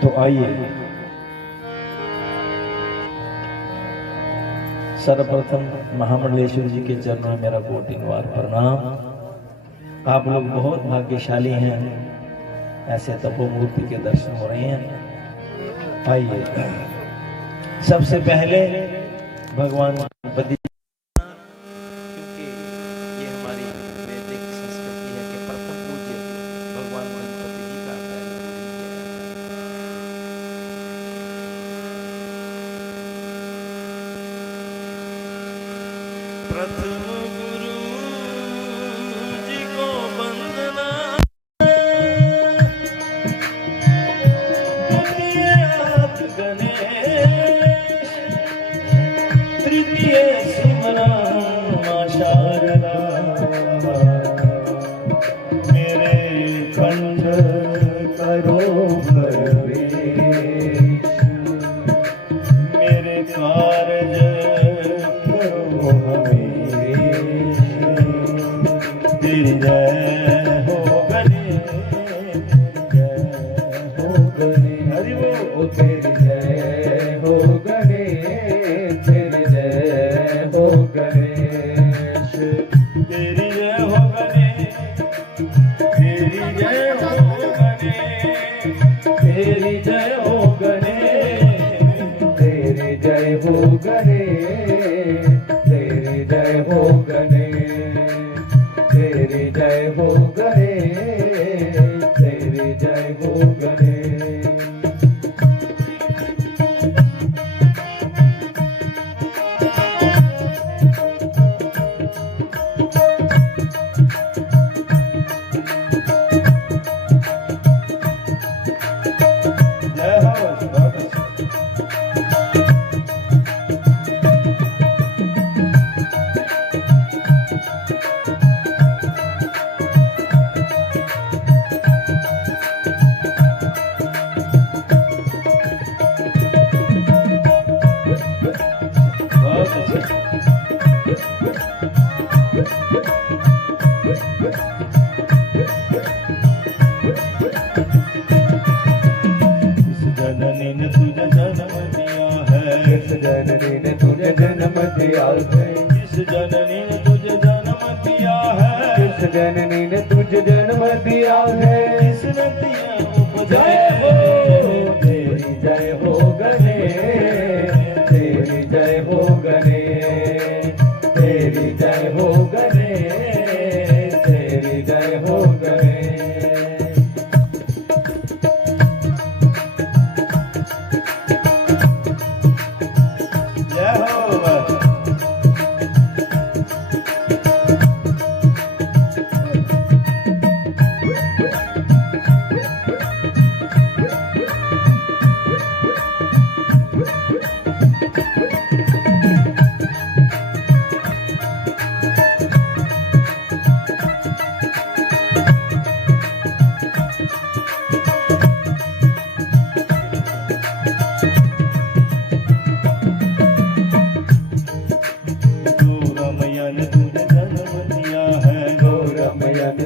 तो आइए सर्वप्रथम महामंडलेश्वर जी के चरणों में मेरा कोटिनवार प्रणाम। आप लोग बहुत भाग्यशाली हैं, ऐसे तपोमूर्ति के दर्शन हो रहे हैं। आइए सबसे पहले भगवान गणपति, क्योंकि ये हमारी वैदिक संस्कृति है कि प्रथम पूज्य भगवान गणपति जी का प्रथम गुरु जी को वंदना, तृतीय सिमरन मां शारदा, मेरे कंठ करो प्रवेश, मेरे कारज करो हमेश, तेरी जय हो गणेश, जय हो गणेश, हरि वो तेरी जय हो गणेश, तेरी जय हो गणेश, तेरी जय हो गणेश, तेरी जय हो गणेश, तेरी जय हो गणेश, तेरी जय हो गणेश, तेरी जय हो गणेश, तेरी जय हो गणेश, तेरी जय हो गणेश। जननी ने तुझे जन्म दिया है, इस जननी ने तुझे जन्म दिया है, इस जननी ने तुझे जन्म दिया है, इस जननी ने तुझे जन्म दिया है, इसने दिया उपजय हो, तेरी जय हो गणेश, तेरी जय हो गणेश, तेरी जय हो गणेश, तेरी जय हो गणेश।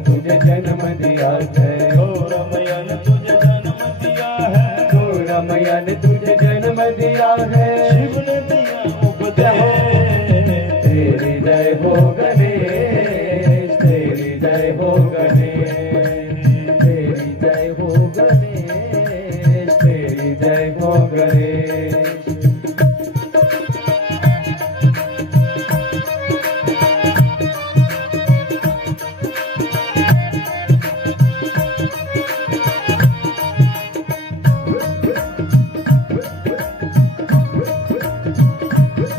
तुझे जन्म दिया है, गौर मैया ने तुझे जन्म दिया है, गौर मैया ने तुझे जन्म दिया है, शिव ने दिया उपदेश, तेरी जय हो गणेश, तेरी जय हो गणेश, तेरी जय हो गणेश, तेरी जय हो गणेश।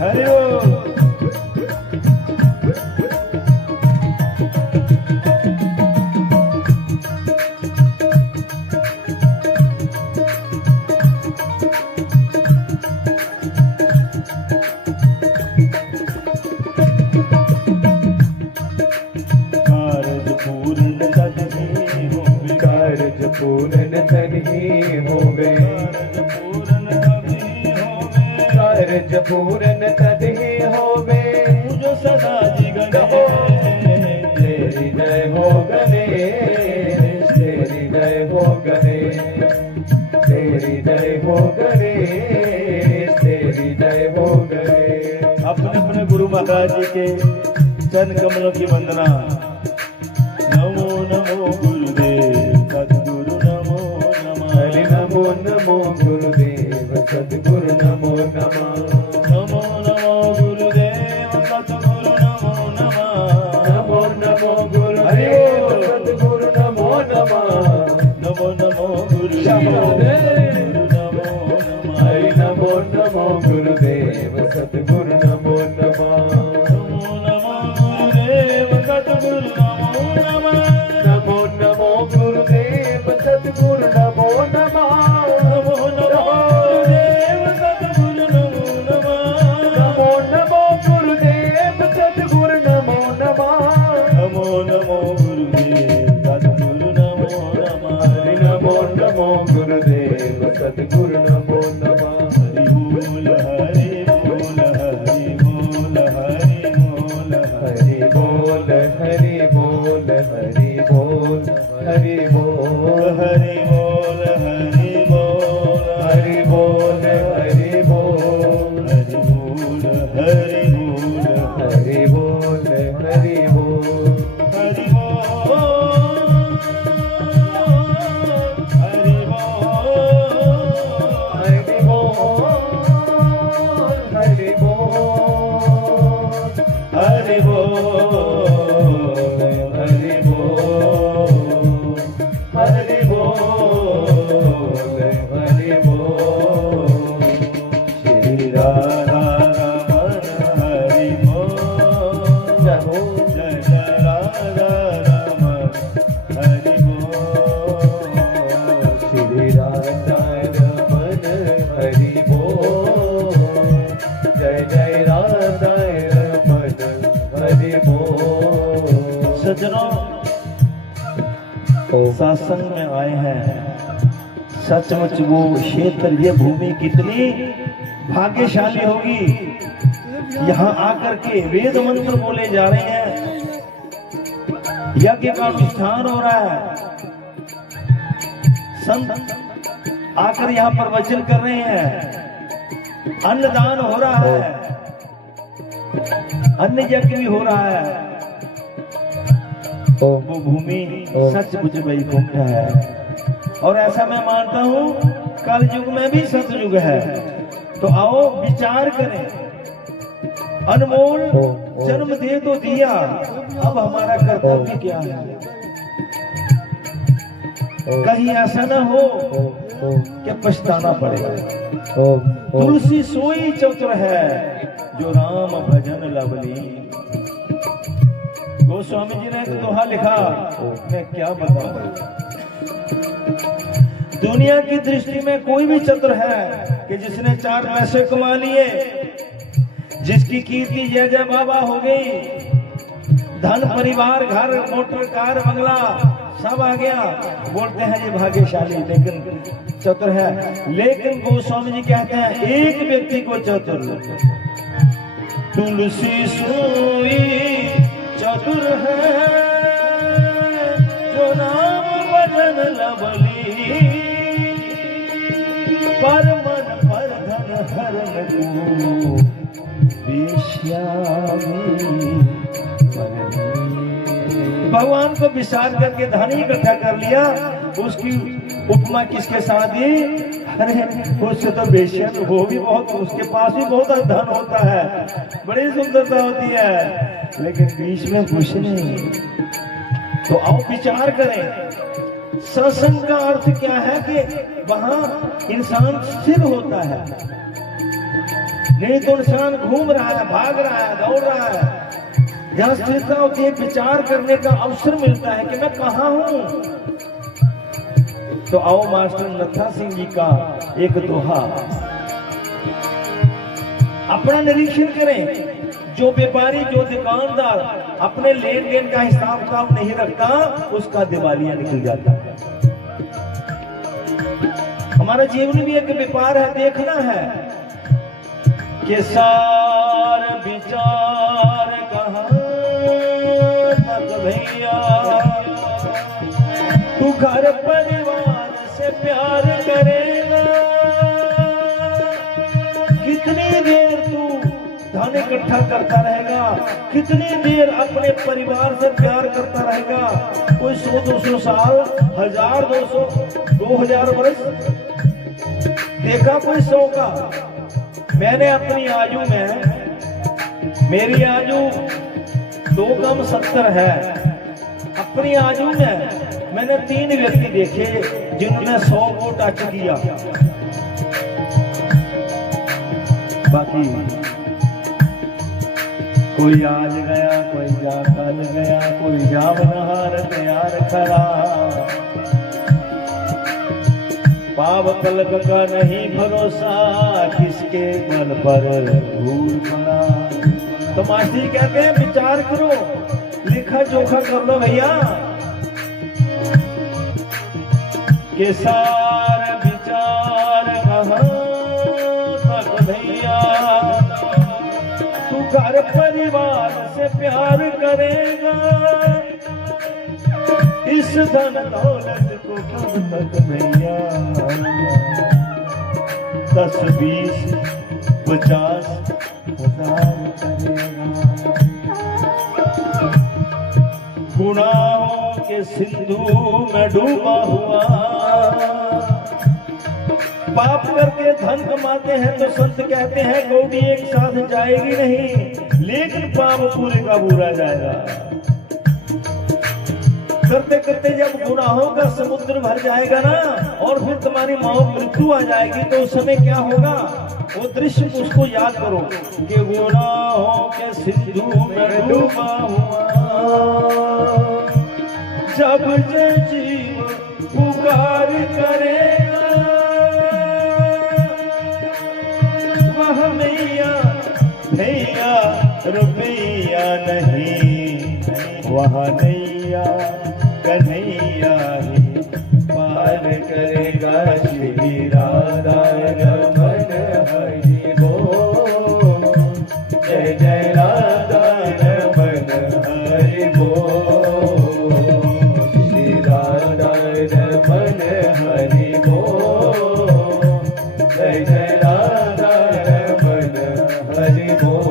हरि ओम। कारज पूर्ण तभी हो गए, कारज पूर्ण तभी हो गए, जो सदा जी गणेश, तेरी जय हो गणेश, तेरी जय हो गणेश, तेरी महाराज जी के चरण कमलों की वंदना। नमो नमो गुरुदेव सद्गुरु नमो नमः। हरि नमो नमो गुरुदेव सद्गुरु नमो नमः। नमो नमो गुरुदेव सद्गुरु नमो नमः। नमो नमो गुरुदेव सद्गुरु नमो नमः। नमो नमो गुरुदेव नमो नमः। हरि नमो नमो गुरुदेव सद्गुरु नमो नमः। नमो नमो गुरुदेव सद्गुरु नमो नमः। नमो नमो गुरुदेव सद्गुरु नमो नमः। नमो नमो गुरुदेव सद्गुरु नमो नमः। नमो नमो गुरुदेव सद्गुरु नमो नमः। नमो नमो गुरुदेव सद्गुरु नमो नमः। हरि नमो नमो गुरुदेव सद्गुरु नमो नमः। हरि बोल हरि बोल हरि बोल हरि बोल हरि बोल हरि बोल हरि बोल हरि बोल हरि बोल हरि बोल हरि बोल हरि बोल हरि बोल हरि बोल हरि बोल हरि बोल हरि सत्संग में आए हैं। सचमुच वो क्षेत्र, ये भूमि कितनी भाग्यशाली होगी। यहाँ आकर के वेद मंत्र बोले जा रहे हैं, यज्ञ का अनुष्ठान हो रहा है, संत आकर यहाँ पर वचन कर रहे हैं, अन्नदान हो रहा है, अन्न यज्ञ भी हो रहा है। वो भूमि सचमुच वैकुंठ है। और ऐसा मैं मानता हूँ कल युग में भी सतयुग है। तो आओ विचार करें, अनमोल जन्म दे तो दिया, अब हमारा कर्तव्य क्या है? कहीं ऐसा न हो कि पछताना पड़ेगा। तुलसी सोई चतुर है, जो राम भजन लवली। गोस्वामी जी ने दोहा लिखा, मैं क्या बताऊं। दुनिया की दृष्टि में कोई भी चतुर है कि जिसने 4 पैसे कमा लिए, जिसकी कीर्ति जय जय बाबा हो गई, धन परिवार घर मोटर कार बंगला सब आ गया, बोलते हैं ये भाग्यशाली, लेकिन चतुर है। लेकिन गोस्वामी जी कहते हैं एक व्यक्ति को चतुर, तुलसी सोई चतुर है, जो नाम भजन लवली, पर मन पर धन हरन को वेश्या भगवान को विचार करके धन ही इकट्ठा कर लिया। उसकी उपमा किसके साथ दी? अरे उससे तो बेशक वो भी बहुत, उसके पास भी बहुत धन होता है, बड़ी सुंदरता होती है, लेकिन बीच में कुछ नहीं। तो आओ विचार करें, सत्संग का अर्थ क्या है कि वहां इंसान स्थिर होता है, नहीं तो इंसान घूम रहा है, भाग रहा है, दौड़ रहा है। जहाँ स्थिरता होती है, विचार करने का अवसर मिलता है कि मैं कहाँ हूँ। तो आओ मास्टर नत्था सिंह जी का एक दोहा अपना निरीक्षण करें। जो व्यापारी, जो दुकानदार अपने लेन देन का हिसाब किताब नहीं रखता, उसका दिवालिया निकल जाता है। हमारा जीवन भी एक व्यापार है, देखना है कि सार विचार कहाँ तक भैया, तू घर परिवार से प्यार करेगा, कितनी देर तू धन धन इकट्ठा करता रहेगा, कितनी देर अपने परिवार से प्यार करता रहेगा। कोई 100-200 साल, 1000-200, 2000 वर्ष देखा, कोई 100 का। मैंने अपनी आयु में, मेरी आयु 2 कम 70 है, अपनी आयु में मैंने 3 व्यक्ति देखे जिन्होंने 100 को टच किया। बाकी कोई आज गया, कोई जा कल गया, कोई जाम नहार तैयार खड़ा। पाव पलक का नहीं भरोसा, किसके बल पर भूल पड़ा। तो मास्टर कहते हैं विचार करो, लिखा जोखा कर लो भैया। के सार विचार कहाँ तक भैया, तू घर परिवार से प्यार करेगा, इस धन दौलत को कब तक भैया। 10, 20, 50 हजार करेगा। गुनाहों के सिंधु में डूबा हुआ, पाप करके धन कमाते हैं तो संत कहते हैं कौड़ी एक साथ जाएगी नहीं, लेकिन पाप पूरे का पूरा जाएगा। करते करते जब गुनाहों का समुद्र भर जाएगा ना, और फिर तुम्हारी मौत मृत्यु आ जाएगी, तो उस समय क्या होगा वो दृश्य उसको याद करो कि गुनाहों के सिंधु में डूबा हुआ, जब ये जीव पुकार करेगा, वह मैया भैया रुपैया नहीं, वहाँ नैया कन्हैया ही पार करेगा। श्री राधा रमन हरि बोल, जय जय राधा रमन हरि बोल, श्री राधा रमन हरि बोल, जय जय राधा रमन हरि बोल।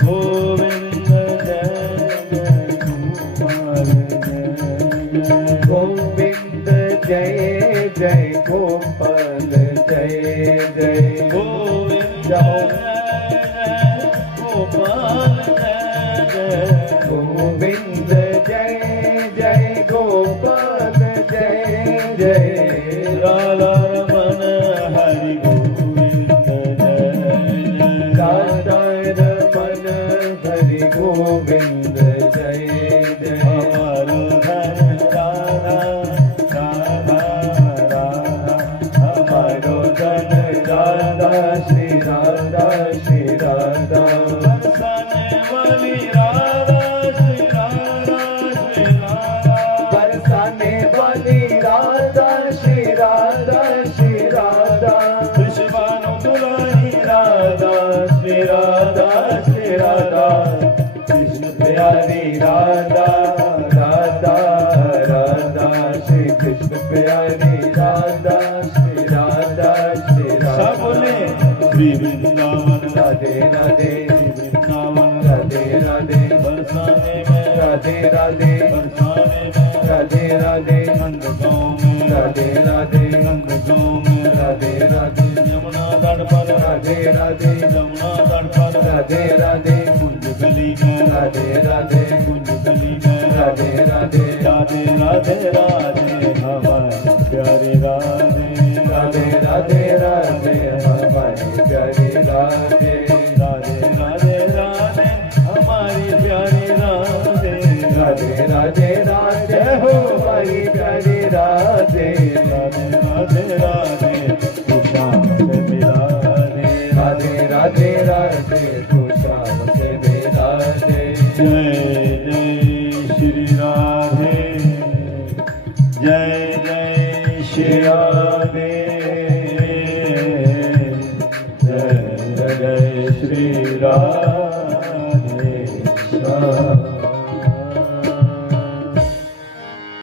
गोविंद जय गोविंद जय जय गोपाल जय जय गोविंद गोपाल जय गोविंद जय जय गोपाल जय जय राधा रमन हरि गोविंद जय राधा रमन हरि गोविंद जय जय। हमारो धन राधा राधा राधा, हमारो धन राधा श्री राधा श्री राधा, बरसाने वाली राधा श्री राधा श्री राधा, बरसाने वाली राधा श्री राधा श्री राधा, विश्वानु दुलारी राधा श्री राधा श्री राधा, कृष्ण प्यारी राधा राधा राधा, श्री कृष्ण प्यारी राधा श्री राधा श्री राधा। बोले श्री वृंदावन राधे राधे, वृंदावन राधे राधे, बरसाने में राधे राधे, बरसाने में राधे राधे, नंदगांव में राधे राधे, नंदगांव में राधे राधे, यमुना तट पर राधे राधे, यमुना तट पर राधे राधे, कुंज गली में राधे राधे, कुंज गली में राधे राधे, राधे राधे राधे हमारे प्यारे राधे, राधे राधे राधे हमारी प्यारी राधे, राधे राधे राधे हमारी प्यारी राधे, राधे राधे राधे हो हमारी प्यारी राधे, राधे राधे राधे कृष्ण राधे राधे राधे राधे